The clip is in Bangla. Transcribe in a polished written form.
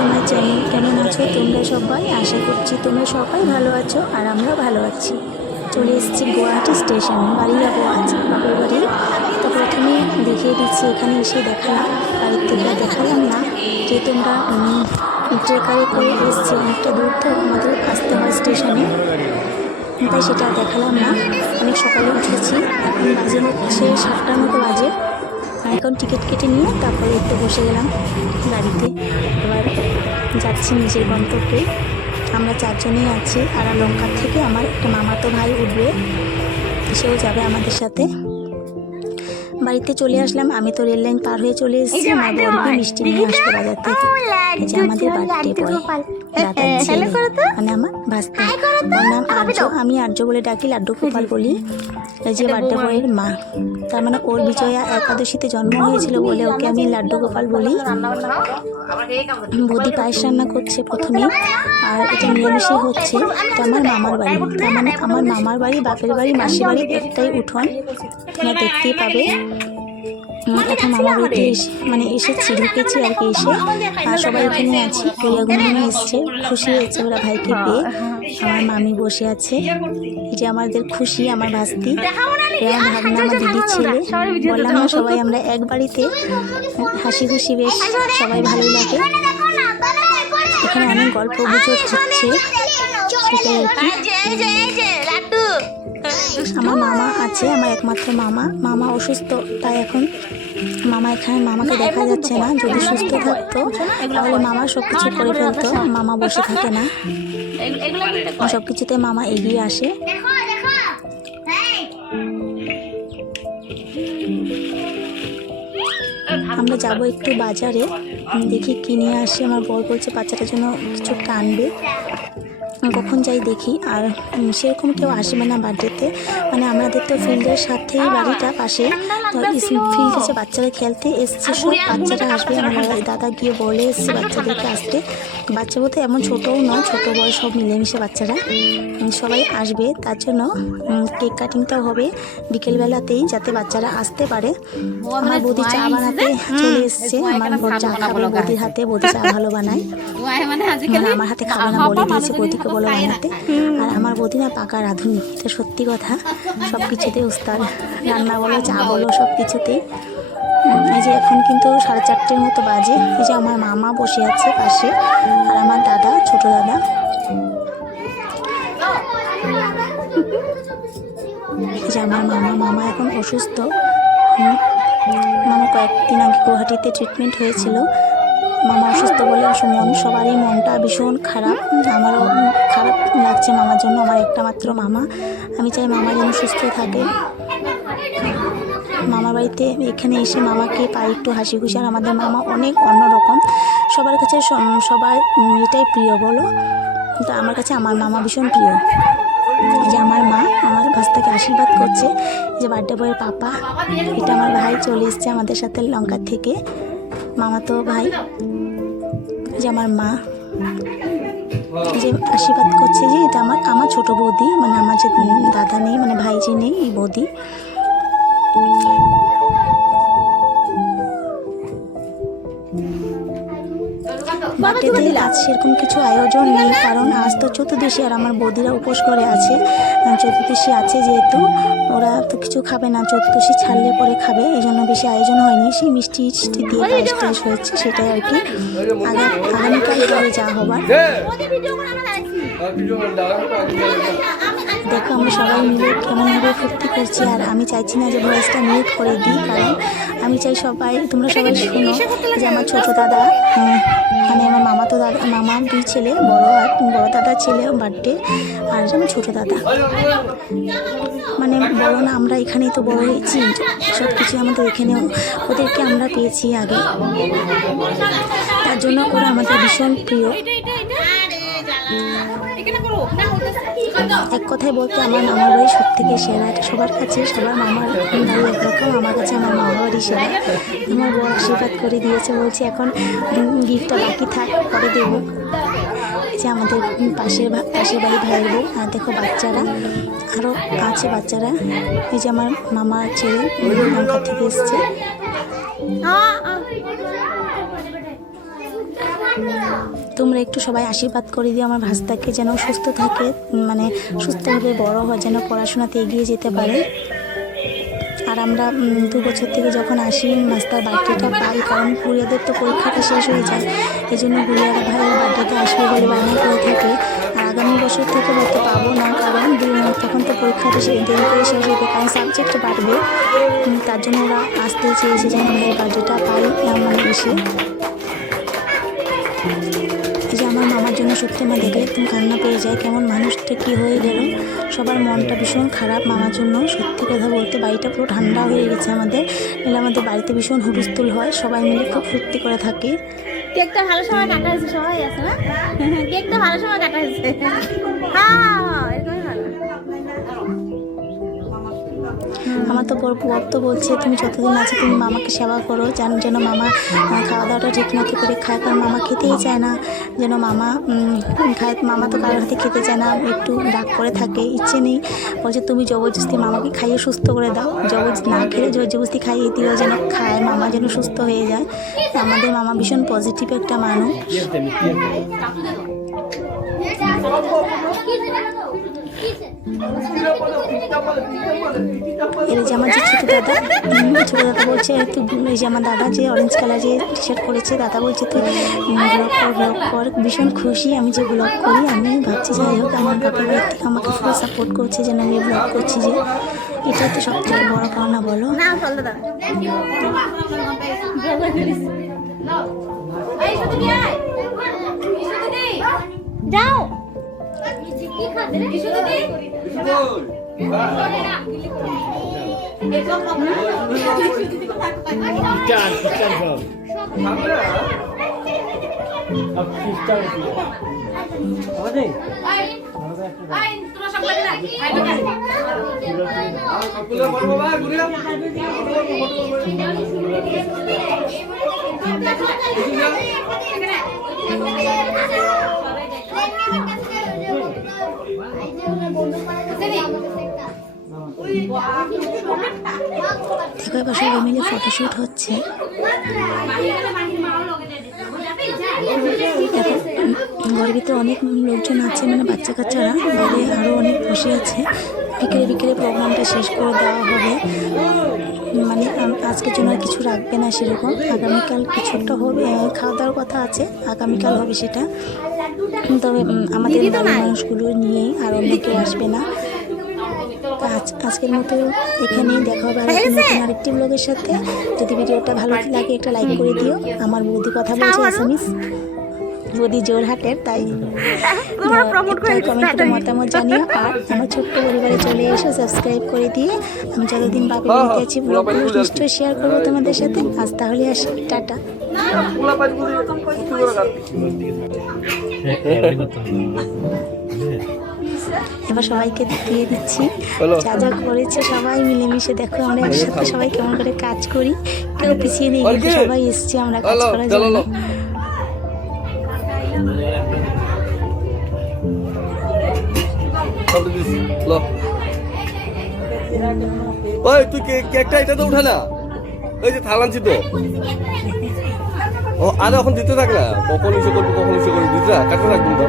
To my channel. কেমন আছো তোমরা সবাই? আশা করছি তোমরা সবাই ভালো আছো আর আমরাও ভালো আছি। চলে এসেছি গুয়াহাটি স্টেশনে, বাড়ি যাবো আজ বাপের বাড়ি। তো প্রথমে দেখিয়ে দিচ্ছি, এখানে এসে দেখালাম, বাড়ির থেকে দেখালাম না যে তোমরা ট্রেকারে করে এসছে, অনেকটা দূর তো আমাদের আসতে হয় স্টেশনে, তাই সেটা দেখালাম না। অনেক সকালে উঠেছি, এখন বাজে হচ্ছে 7টার মতো বাজে। এখন টিকিট কেটে নিয়ে তারপরে একটু বসে গেলাম গাড়িতে। এবার যাচ্ছি নিজের গন্তব্যে। আমরা 4 জনেই আছি, আর লঙ্কার থেকে আমার একটা মামাতো ভাই উঠবে, সেও যাবে আমাদের সাথে। বাড়িতে চলে আসলাম। আমি তো রেল লাইন পার হয়ে চলে এসেছি। আমার বড়কে মিষ্টি নিয়ে আসলো বাজার থেকে। যে আমাদের বার্থডে বয়, দাদার ছেলে, মানে আমার ভাস্তা। ওর নাম আর্য, আমি আর্য বলে ডাকি, লাড্ডু গোপাল বলি। এই যে বার্থডে বয়ের মা, তার মানে ওর বিজয়া একাদশীতে জন্ম হয়েছিল বলে ওকে আমি লাড্ডু গোপাল বলি। বৌদি পায়েস রান্না করছে প্রথমে, আর এটা নিরামিষই হচ্ছে। এটা আমার মামার বাড়ি, তার মানে আমার মামার বাড়ি, বাপের বাড়ি, মাসির বাড়ি একটাই উঠোন, তোমরা দেখতেই পাবে। এখন মামা বাড়িতে এসেছি, ঢুকেছি আর কি। এসে সবাই এখানে আছি, প্রিয়াগুলো এসছে, খুশি হয়েছে ওরা ভাইকে পেয়ে। আমার মামি বসে আছে, এই যে আমাদের খুশি, আমার ভাস্তি, ভাবনা, আমার দিদির ছেলে। বললাম না, সবাই আমরা এক বাড়িতে, হাসি খুশি, বেশ সবাই ভালোই লাগে। এখানে অনেক গল্প গুজব হচ্ছে, সেটাই আর কি। আমার মামা আছে, আমার একমাত্র মামা অসুস্থ, তাই এখন মামাকে দেখা যাচ্ছে না। যদি সুস্থ থাকতো তাহলে মামা সব কিছু করে ফেলতো, মামা বসে থাকে না, সব কিছুতে মামা এগিয়ে আসে। আমরা যাব একটু বাজারে, দেখি কি নিয়ে আসি। আমার বর বলছে বাচ্চাটার জন্য কিছু আনবে, কখন যাই দেখি। আর সেরকম কেউ আসবে না বার্থডেতে, মানে আমাদের তো ফিল্ডের সাথেই বাড়িটা পাশে, তো ফিল্ড আছে, বাচ্চারা খেলতে এসছে, সব বাচ্চারা আসবে। আমার দাদা গিয়ে বলে এসছে বাচ্চাদেরকে আসতে। বাচ্চা বলতে এমন ছোটও নয়, ছোটো বড় সব মিলেমিশে বাচ্চারা সবাই আসবে। তার জন্য কেক কাটিংটাও হবে বিকেলবেলাতেই, যাতে বাচ্চারা আসতে পারে। আমার বৌদি চা বানাতে চলে এসছে, আমার বর চা খাবে বৌদির হাতে, বৌদি চা ভালো বানায়। আমার হাতে খাবে না বলে দিয়েছে, বৌদিকে বলো বানাতে। আর আমার বৌদি না পাকা রাঁধুনি, তো সত্যি কথা, সব কিছুতেই উস্তাদ, রান্না বলো, চা বলো, সব কিছুতেই। এই যে এখন কিন্তু 4:30 মতো বাজে। এই যে আমার মামা বসে আছে পাশে, আর আমার দাদা, ছোট দাদা। এই যে আমার মামা এখন অসুস্থ। মামা কয়েকদিন আগে গুয়াহাটিতে ট্রিটমেন্ট হয়েছিল। মামা অসুস্থ বলে সবারই মনটা ভীষণ খারাপ। আমারও খারাপ লাগছে মামার জন্য, আমার একটা মাত্র মামা। আমি চাই মামা যেন সুস্থ থাকে। মামার বাড়িতে এখানে এসে মামাকে পাই একটু হাসি খুশি। আর আমাদের মামা অনেক অন্যরকম, সবার কাছে সবার এটাই প্রিয় বলো, কিন্তু আমার কাছে আমার মামা ভীষণ প্রিয়। এই যে আমার মা আমার ভাস্তাকে আশীর্বাদ করছে, যে বার্থডে বয়ের পাপা, এটা আমার ভাই চলে এসছে আমাদের সাথে লঙ্কার থেকে, মামাতো ভাই। যে আমার মা যে আশীর্বাদ করছে, যে এটা আমার ছোট বৌদি, মানে আমার যে দাদা নেই, মানে ভাই যে নেই, এই বৌদি। বার্থডেতে আজ সেরকম কিছু আয়োজন নেই, কারণ আজ তো চতুর্দশী, আর আমার বৌদিরা উপোস করে আছে। চতুর্দশী আছে যেহেতু, ওরা তো কিছু খাবে না, চতুর্দশী ছাড়লে পরে খাবে, এই জন্য বেশি আয়োজন হয়নি। সেই মিষ্টি দিয়ে পায়েস টায়েস হয়েছে, সেটাই আর কি। আগামীকাল হবে যা হবার। দেখো আমরা সবাই মিলে কেমনভাবে ফুর্তি করছি, আর আমি চাইছি না যে ভয়েসটা মিউট করে দিই, কারণ আমি চাই তোমরা সবাই শুনো। যে আমার ছোট দাদা, মানে আমার মামাতো দাদা, মামার 2 ছেলে, বড় দাদার ছেলে বার্থডে, আর আমার ছোট দাদা, মানে বড় না, আমরা এখানেই তো বড় হয়েছি, সব কিছু আমাদের এখানে, ওদেরকে আমরা পেয়েছি আগে, তার জন্য ওরা আমাদের ভীষণ প্রিয়। এক কথায় বলতে আমার মামার বাড়ি সব থেকে সেরা। সবার কাছে সবার মামার বাড়ি একরকম, আমার কাছে আমার মামার বাড়ি সেরা। আমার বড় আশীর্বাদ করে দিয়েছে, বলছে এখন গিফটটা বাকি থাক, পরে দেবো। যে আমাদের পাশের বাড়ি ভাইয়ের বউ। আর দেখো বাচ্চারা আরও আছে, বাচ্চারা। এই যে আমার মামার ছেলে লঙ্কা থেকে এসছে। তোমরা একটু সবাই আশীর্বাদ করে দিও আমার ভাস্তাকে, যেন সুস্থ থাকে, মানে সুস্থভাবে বড় হয়, যেন পড়াশোনাতে এগিয়ে যেতে পারে। আর আমরা 2 বছর থেকে যখন আসি মাস্টার বার্থডেটা পাই, কারণ গুড়িয়াদের তো পরীক্ষাটা শেষ হয়ে যায়, এই জন্য গুড়িয়ারা ভাইয়ের বার্থডেতে আসবে বলে বায়না করে থাকে। আর আগামী বছর থেকে হয়তো পাবো না, কারণ তখন তো পরীক্ষাটা দেরি করে শেষ হবে, কারণ সাবজেক্ট বাড়বে। তার জন্য ওরা আসতে চেয়েছে যেন ভাইয়ের বার্থডেটা পাই মানে এসে। যে আমার মামার জন্য সত্যি মা দেখলে একদম কান্না পেয়ে যায়, কেমন মানুষটা কী হয়ে গেল। সবার মনটা ভীষণ খারাপ মামার জন্য। সত্যি কথা বলতে বাড়িটা পুরো ঠান্ডা হয়ে গেছে আমাদের, নাহলে আমাদের বাড়িতে ভীষণ হুলস্থুল হয়, সবাই মিলে খুব ফুর্তি করে থাকে। কেকটা ভালো সময় কাটা হয়েছে, সবাই আছে না, কেকটা ভালো সময় কাটা হয়েছে। হ্যাঁ এরকমই ভালো। আমার তো বর তো বলছে তুমি যতদিন আছে তুমি মামাকে সেবা করো, যেন মামা খাওয়া দাওয়াটা ঠিক মতো করে খায়, কারণ মামা খেতেই চায় না, যেন মামা খায়। মামা তো কারোর হাতে খেতে চায় না, একটু রাগ করে থাকে, ইচ্ছে নেই। বলছে তুমি জবরদস্তি মামাকে খাইয়ে সুস্থ করে দাও, না খেলে জবরদস্তি খাইয়ে দিও, যেন খায়, মামা যেন সুস্থ হয়ে যায়। আমাদের মামা ভীষণ পজিটিভ একটা মানুষ। এর যে আমার যে ছোটো দাদা বলছে এই যে আমার দাদা যে অরেঞ্জ কালার যে টি শার্ট পরেছে, দাদা বলছে তুই ব্লগ কর। ভীষণ খুশি আমি যে ব্লগ করি। আমি ভাবছি যাই হোক আমার বাপের বাড়ি থেকে আমাকে ফুল সাপোর্ট করছে, যেন আমি ব্লগ করছি, যে এটাই তো সব থেকে বড় পাওনা বলো। যাও দেখো এবার সবাই মিলে ফটোশ্যুট হচ্ছে। ঘরের ভিতরে অনেক লোকজন আছে, মানে বাচ্চা কাচ্চারা, বাইরে আরও অনেক বসে আছে। বিকেলে প্রোগ্রামটা শেষ করে দেওয়া হবে, মানে আজকের জন্য আর কিছু রাখবে না সেরকম। আগামীকাল কিছুটা হবে, খাওয়া দাওয়ার কথা আছে, আগামীকাল হবে সেটা। তবে আমাদের মানুষগুলো নিয়েই, আর অন্য কেউ আসবে না। আজকের মতো এখানেই দেখা হবে আরেকটি ব্লগের সাথে। যদি ভিডিওটা ভালো লাগে একটা লাইক করে দিও। আমার বৌদি কথা বলছে আসামিস, বৌদি জোরহাটের, তাই কমেন্টে মতামত জানিও। আর আমার ছোট্ট পরিবারে চলে এসো, সাবস্ক্রাইব করে দিয়ে আমি যতদিন বাপের বাড়িতে আছি ব্লগগুলো নিশ্চয়ই শেয়ার করবো তোমাদের সাথে। আজ তাহলে আসি, টাটা। এবার সবাইকে দিয়ে দিচ্ছি যা যা করেছে সবাই মিলেমিশে। দেখো আমরা একসাথে সবাই কেমন করে কাজ করি, কেউ পিছিয়ে নেই, কিন্তু সবাই এসছি আমরা কাজ করার জন্য। ওই তুই কেকটা এটা তো উঠে না, ওই যে থাল আনছি তো। ও আরে এখন দিতে থাক না, কখন ইসে করবি দিতে থাক, কাটতে থাকবি তো।